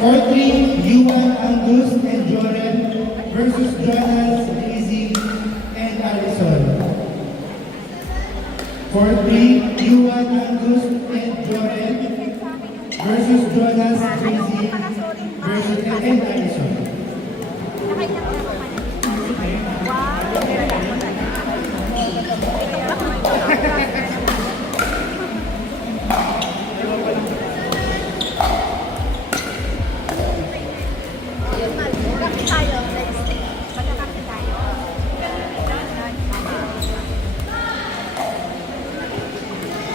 Fourthly, Yuan Angus and Joren versus Jonas, Daisy, and Alison. Fourthly, Yuan Angus and Joren versus Jonas, Daisy, versus and Alison.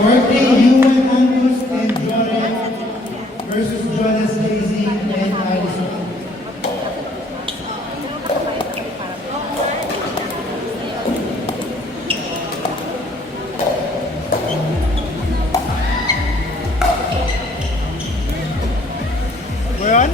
Fourthly, Yuan Angus and Joren versus Jonas, Daisy, and Alison. Buyan?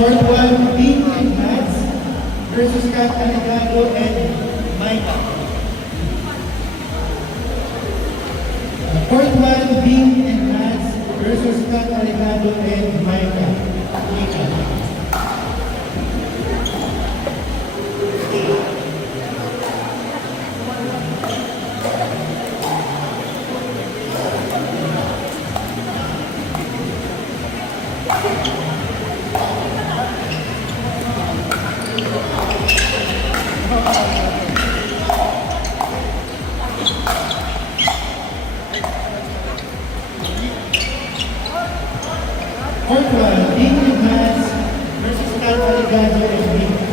Fourth one, Dean and Mads versus Kat Alegado and Micah. Fourth one, Dean and Mads versus Kat Alegado and Micah. Fourth one, Dean and Mads versus Kat Alegado and Micah.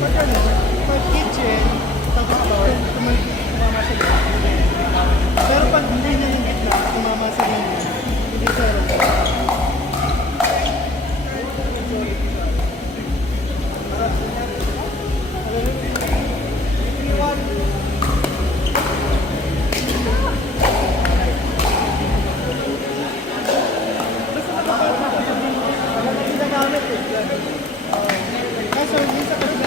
Magkano? Tumama sa gitna. Pero pag hindi niya yung gitna, tumama sa gitna. Hindi siya. Kaso hindi sa kanila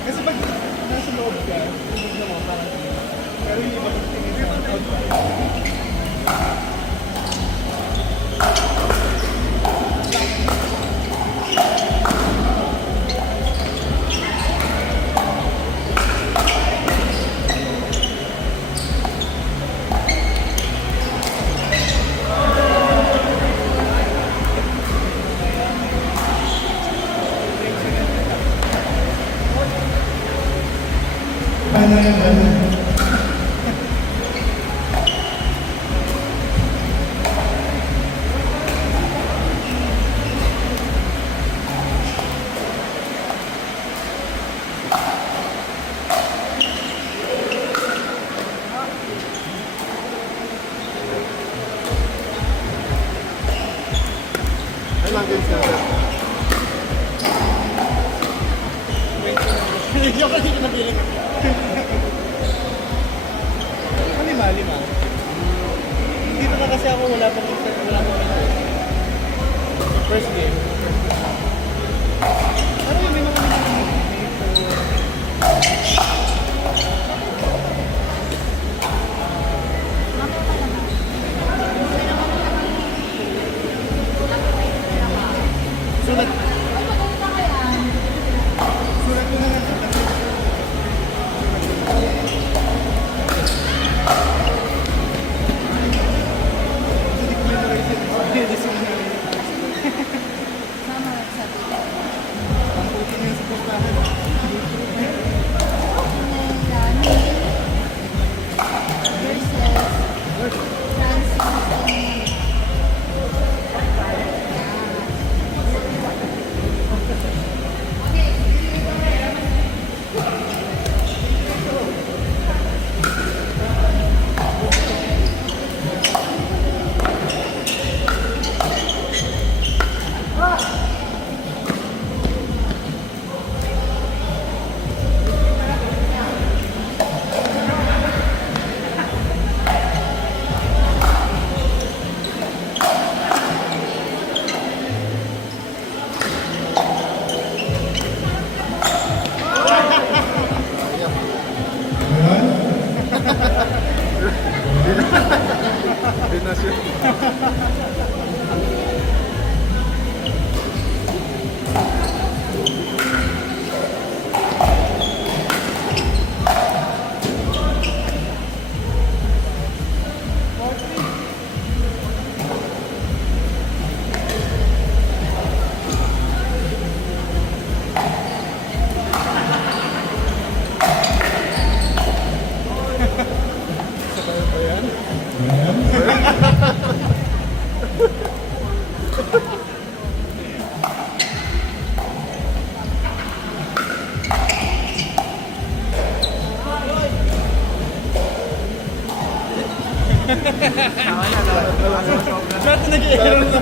kasi pag nasa loob ka, hindi naman parang pero yung iba tingin sa outside. Ay lang din siya. Yung kasi kinabiling ako. Lima. Dito na kasi ako wala pang interest. First game. Ano yung may mga sulat. Sulat ko na lang. Hindi na siya. Ba't nag-i-error na?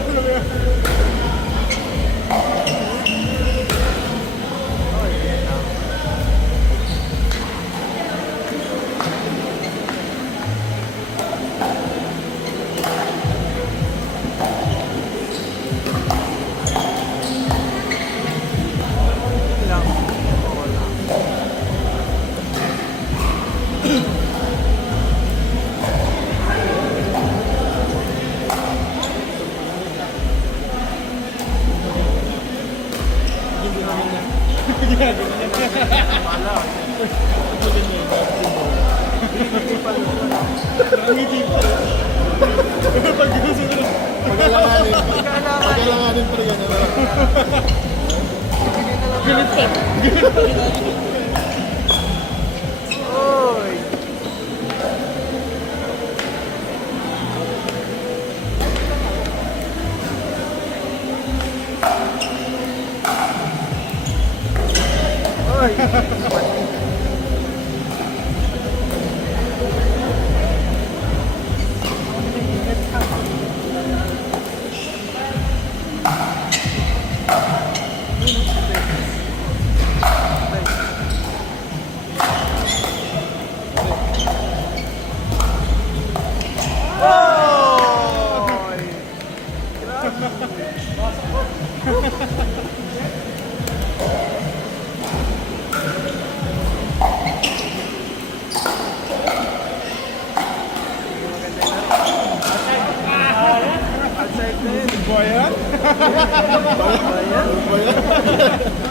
Pag-alanganin pa rin yan. Galit pa. Oy!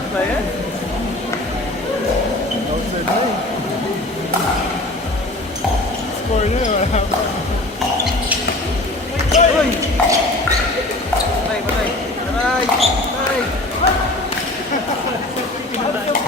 Ba yan? Outside na eh. Score na eh, wala pa. Uy! Patay, patay. Patay! Patay!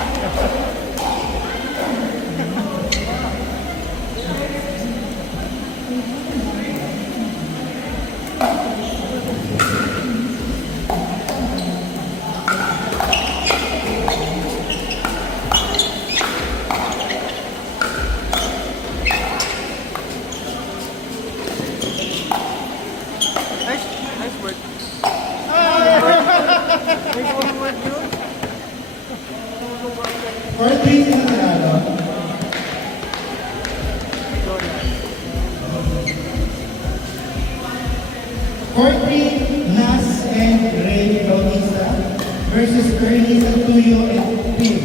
Nice, nice work. Nice work yun. 4-3 sila nanalo. Nas and Ray Bautista versus Ernie Santuyo and Tim.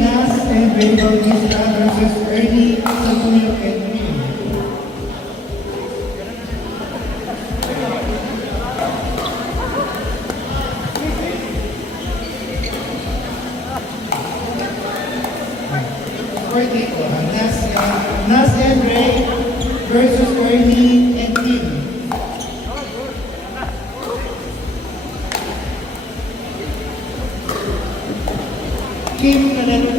Nas and Ray Bautista versus Ernie Santuyo and Tim. Nas and Ray versus Ernie and Tim. Kim nanalo.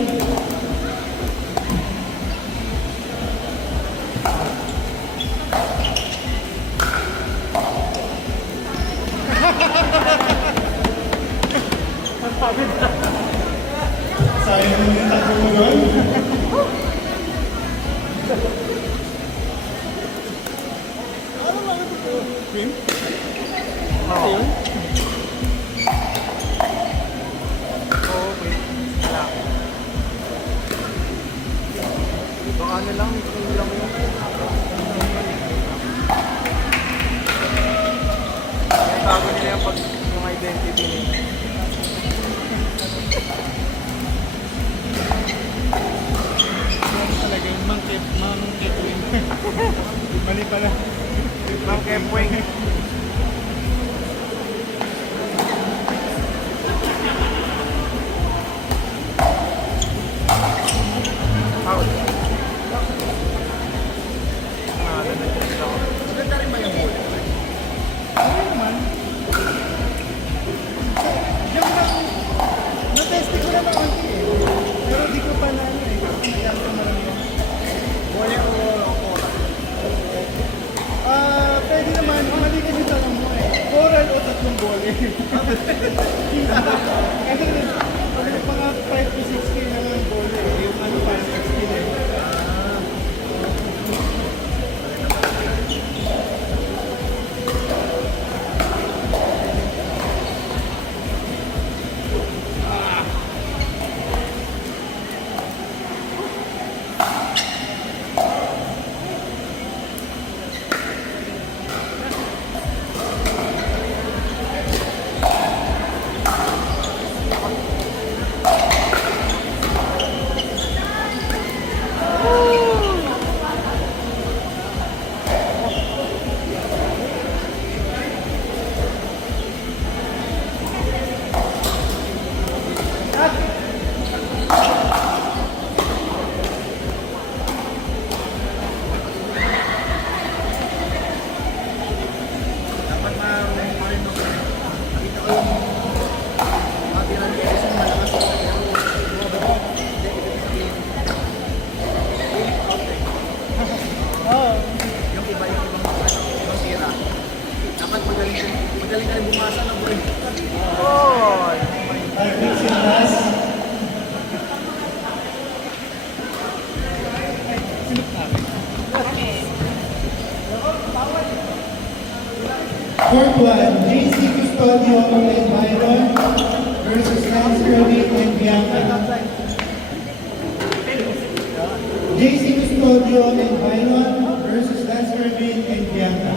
Sayang yung takbo mo doon. Cream? Ano yun? Oo, okay. Wala. Baka na lang, ito lang yun. Tago nila yung identity nila. Ano talaga yung monkey wing. Mali pala. Mang Kepwing. Out. Maganda rin ba yung huli? Ano naman? Yung lang, na-test ko na konti eh. Pero di ko pa na ano eh. Kaya ko marami lang. Huli o Cora? Pwede naman, mali kasi tanong mo eh. Oral o tatlong bola eh. Kasi mga 5 to 6K naman bola eh. Yung ano parang 16 eh. Magaling ka rin bumasa ng buhay. Oh! Perfect si Nas. Fourth one, JC Custodio and Byron versus Lance Kirby and Bianca. JC Custodio and Byron versus Lance Kirby and Bianca.